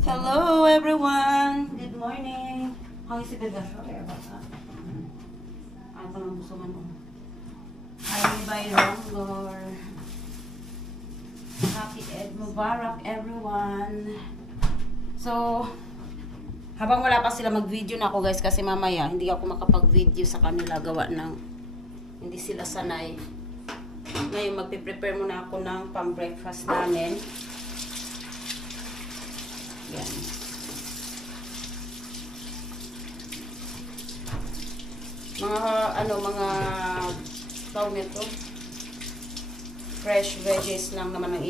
Hello everyone! Good morning! How is it today? Ano ang gusto mo? Hi, Bayram, or Happy Eid Mubarak everyone! So, habang wala pa sila mag-video na ako guys, kasi mamaya hindi ako makapag-video sa kanila, gawa ng hindi sila sanay. Ngayon magpe-prepare muna ako ng pang-breakfast namin. Yan. Mga tawag nito, fresh veggies lang naman ang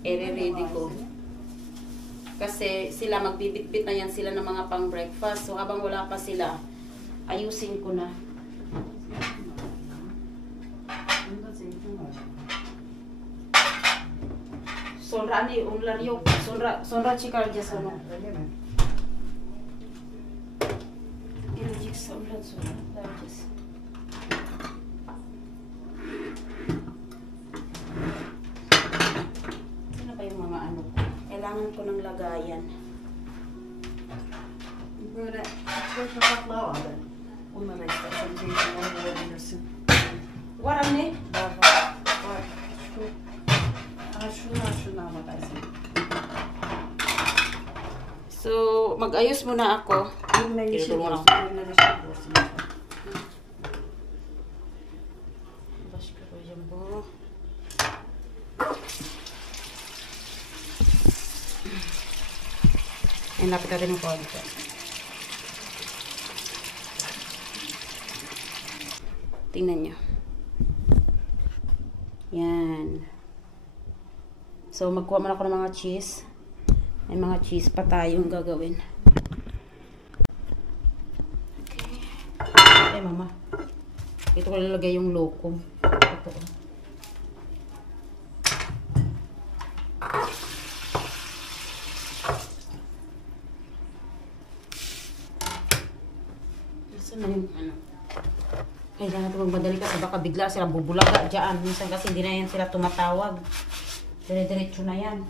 i-ready ko. Kasi sila magbibitbit na yan sila ng mga pang breakfast. So habang wala pa sila, ayusin ko na. Sonra ni onlar yok. Sonra çıkaracağız onu. Gelecek sonra vereceğiz. Ano ba yung mga ano? Kailangan ko ng lagayan. Böyle çok kapaklığa var. Onlara istersen zeytinyağı verebilirsin. Var anne? Var. Şunlar bakarsın. So, mag-ayos muna ako. Birine yeşil olsun, birine reçel olsun. Başka koyacağım bu. Yan, lapit natin yung konti. Tingnan nyo. Yan. So, magkuha man ako ng mga cheese. May mga cheese pa tayong gagawin. Okay. Ay, mama. Ito ko lalagay yung lokum. Ito. Saan na yung ano? Kailangan natin magmadali kasi baka bigla sila bubulaga dyan. Minsan kasi hindi na yan sila tumatawag. Dire-diretso na yan.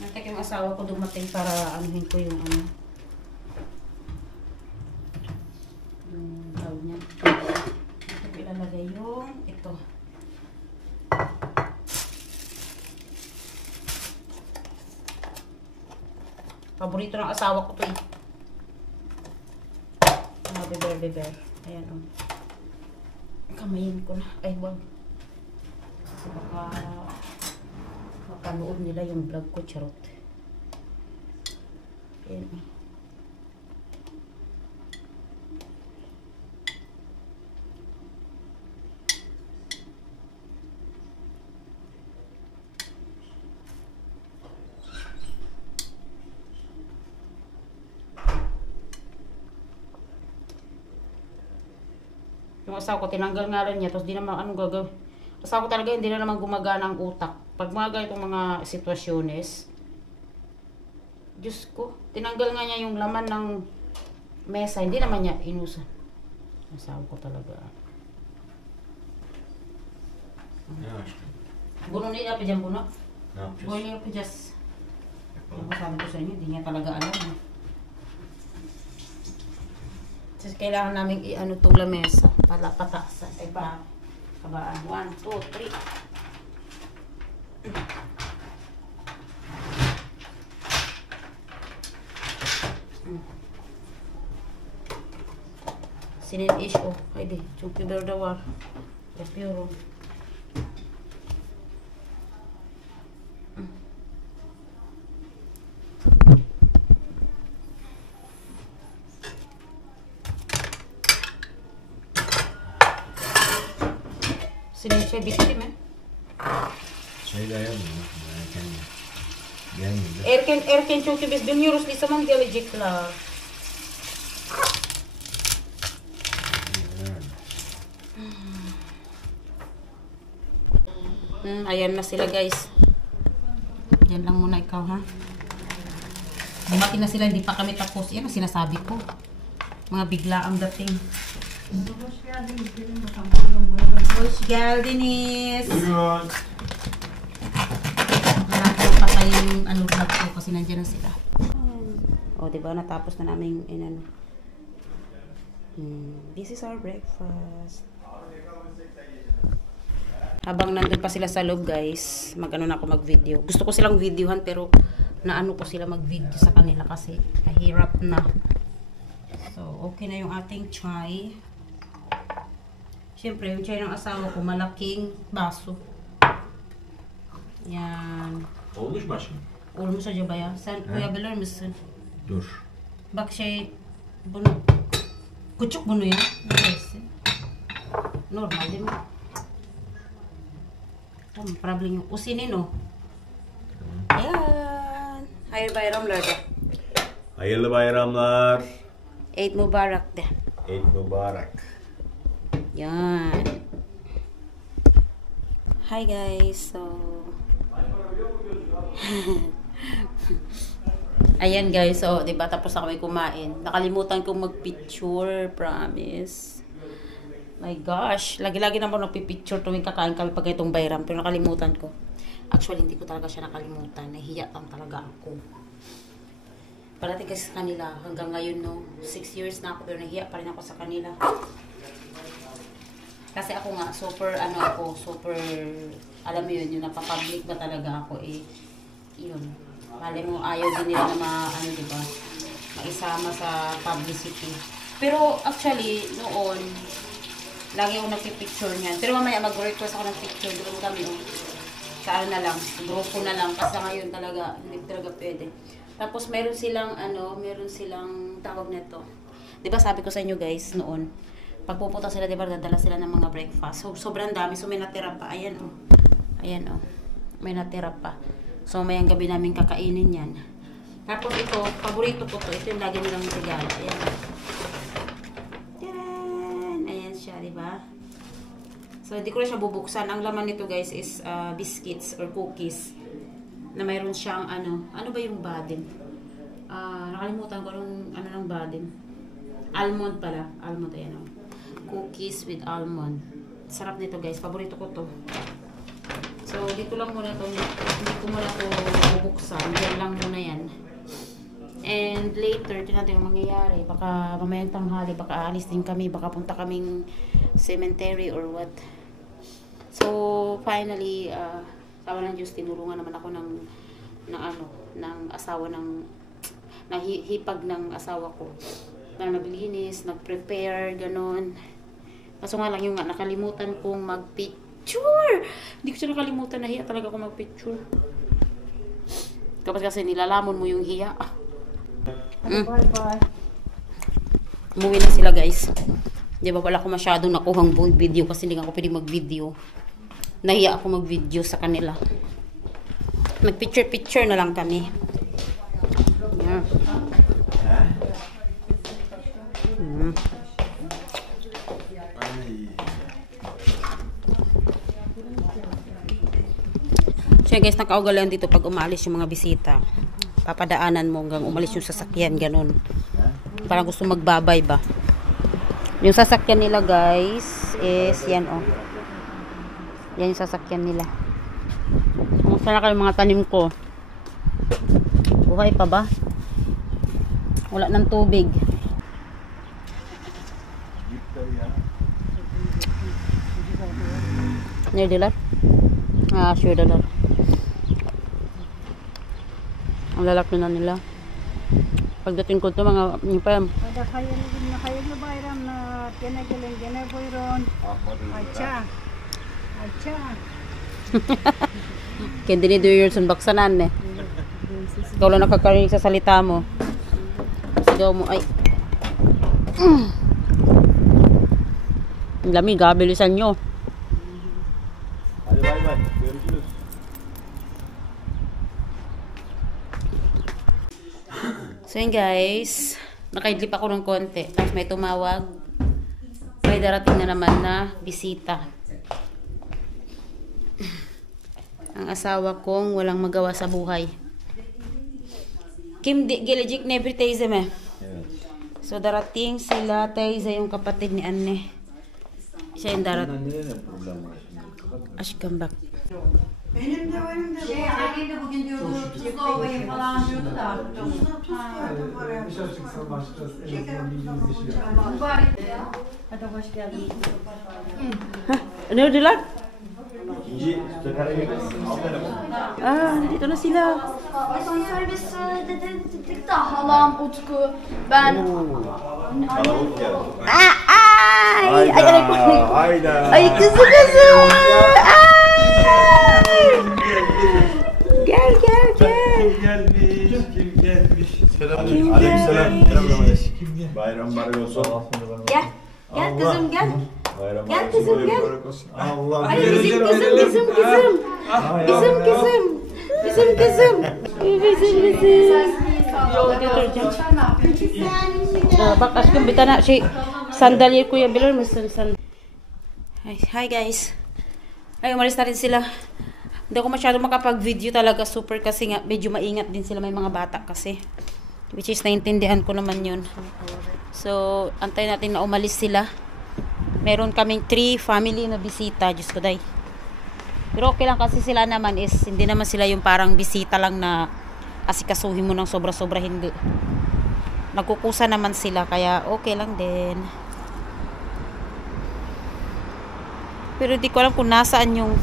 Nantek yung asawa ko dumating para anuhin ko yung ano. Yung tawag niya. Ito ko ilalagay yung ito. Paborito ng asawa ko to eh. Beber. Ayan o. Kamayin ko na. Ay, wag. Kasi baka mapanood nila yung vlog ko, charot. Ayan o. Yung asawa ko, tinanggal nga rin niya, tapos di naman, anong gagawin? Asawa ko talaga, hindi na naman gumagana ang utak. Pag mga ganitong mga sitwasyones, Diyos ko, tinanggal nga niya yung laman ng mesa, hindi naman niya inusan. Asawa ko talaga. Buno niya, apa dyan buno? Buno niya, apa dyan? Sabi ko sa inyo, hindi niya talaga alam. Kasi kailangan namin i-ano itong lamesa para pataasan. Ay pa, kabaan. 1, 2, 3. Sinin ish o. Haydi. Chunki berdawar. Yapıyorum. Senin şey bitti mi? Şey dayanmıyor. Gelmedi. Erken çünkü biz bilmiyoruz ne zaman gelecekler. Ayan na sila guys. Diyan lang muna ikaw ha. Dumating na sila, hindi pa kami tapos. Yan ang sinasabi ko. Mga bigla ang dating. Hoş geldiniz. Buyurun. Wala ko patay yung ano vlog ko kasi nandiyan na sila. O, diba? Natapos na namin inano. This is our breakfast. Habang nandun pa sila sa loob, guys, mag-ano na ako mag-video. Gusto ko silang videohan pero naano ko sila mag-video sa kanila kasi mahirap na. So, okay na yung ating chai. Siyempre, yung chai ng asawa ko, malaking baso. Yan. Olmuş mu aşkım? Olmuş acaba ya? Sen koyabilir misin? Dur. Bak şey, bunu, küçük bunu ya. Neyse. Normal değil mi? Tamam, problem yok. O senin o. Ayan. Hayırlı bayramlar de. Hayırlı bayramlar. Eid Mubarak de. Eid mübarek. Yan. Hi guys, so... Ayan guys, so, diba, tapos na kami kumain. Nakalimutan kong mag-picture, promise. My gosh, lagi-lagi naman nagpipicture tuwing kakain kami pag itong bayram, pero nakalimutan ko. Actually, hindi ko talaga siya nakalimutan. Nahiya lang talaga ako. Parating kasi sa kanila, hanggang ngayon, no, 6 years na ako, pero nahiya pa rin ako sa kanila. Kasi ako nga, super, alam mo yun, yung napapublic ba talaga ako, yun. Mali mo, ayaw din nila na diba, maisama sa publicity. Pero, actually, noon, lagi ako nagpipicture niyan. Pero mamaya, mag-request ako ng picture, doon kami, sa na lang, grupo na lang, kasi ngayon talaga, hindi talaga pwede. Tapos, meron silang tawag nito. Diba, sabi ko sa inyo guys, noon, pag pupunta sila, diba, dadala sila ng mga breakfast. So, sobrang dami. So, may natira pa. Ayan, oh. Ayan, oh. May natira pa. So, mayang gabi namin kakainin yan. Tapos, ito, paborito ko to. Ito yung lagi nilang regalo. Ayan. Taran! Ayan siya, diba? So, hindi ko na siya bubuksan. Ang laman nito, guys, is biscuits or cookies. Na mayroon siyang, ano ba yung badin? Nakalimutan ko ng badin. Almond pala. Almond, ayan, oh. Cookies with almond. Sarap nito guys. Paborito ko to. So, dito lang muna to. Hindi ko muna to bubuksan. Diyan lang muna yan. And later, ito natin yung mangyayari. Baka mamayang tanghali, baka aalis din kami. Baka punta kaming cemetery or what. So, finally, sawa ng Diyos, tinulungan naman ako ng asawa ng hipag ng asawa ko. Na naglinis, nag-prepare, ganon. Kaso nga lang yung nakalimutan kong mag-picture. Hindi ko siya nakalimutan, nahiya talaga ako mag-picture. Kapag kasi nilalamon mo yung hiya. Bye-bye. Umuwi na sila guys. Di ba wala ko masyadong nakuhang video kasi hindi ako pwede mag-video. Nahiya ako mag-video sa kanila. Mag-picture-picture na lang kami. Yeah. So guys, nakaugalian dito pag umalis yung mga bisita. Papadaanan mo hanggang umalis yung sasakyan, ganun. Parang gusto magbabay ba. Yung sasakyan nila guys is yan oh. Yan yung sasakyan nila. Kumusta na kayo mga tanim ko? Buhay pa ba? Wala ng tubig. Near dilar? Sure dilar. Ang lalaki na nila. Pagdating ko ito, mga nipam. Ada kayo na bayram na pinagaling ginaboy ron. Acha. Kaya dinido yung baksanan eh. Ikaw lang nakakarinig sa salita mo. Sigaw mo ay. Ang lamig, bilisan nyo. Hadi bay bay. Görüşürüz. So yun guys, nakaidlip ako ng konti. Tapos may tumawag. May darating na naman na bisita. Ang asawa kong walang magawa sa buhay. Kim gelejik ne bir teyze mi? Evet. So, darating sila, Tayza, yung kapatid ni Anne. Siya yung darating. Aşkım bak. Benim de Annem de bugün diyordu, tuzlu ovayım falan diyordu da. Dışarı çıksa başkası en azından bildiğimiz bir şey. Mübarek ya. Hadi hoş geldin. Ne ödüler? İkinci sekara gelirsin. Dito na sila. Son servisi dedik de halam, Utku, ben. Kalabalık geldi. Ay! Hayda. Ay kızım! Ay! Gel. Kim gelmiş? Aleykümselam. Bayram mübarek olsun. Gel kızım gel. Bayram Gel mübarek kızım, olsun. gel. Mübarek olsun. Allah. Ay bizim kızım. Bizim kızım. Yolda götüreceğim. Bak aşkım bir tane şey sandalye koyabilir misin? Hi guys. Ay umalis na rin sila. Hindi ako masyado makapag-video talaga super kasi nga medyo maingat din sila, may mga bata kasi. Which is naintindihan ko naman yun. So, antayin natin na umalis sila. Meron kaming 3 family na bisita. Diyos ko day. Pero okay lang kasi sila naman is hindi naman sila yung parang bisita lang na asikasuhin mo ng sobra-sobra, hindi. Nagkukusa naman sila kaya okay lang din. Pero di ko alam kung nasaan yung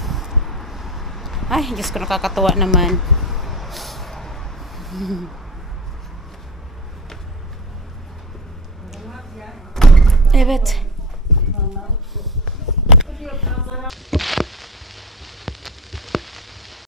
ay, Diyos ko, nakakatawa naman. Evet.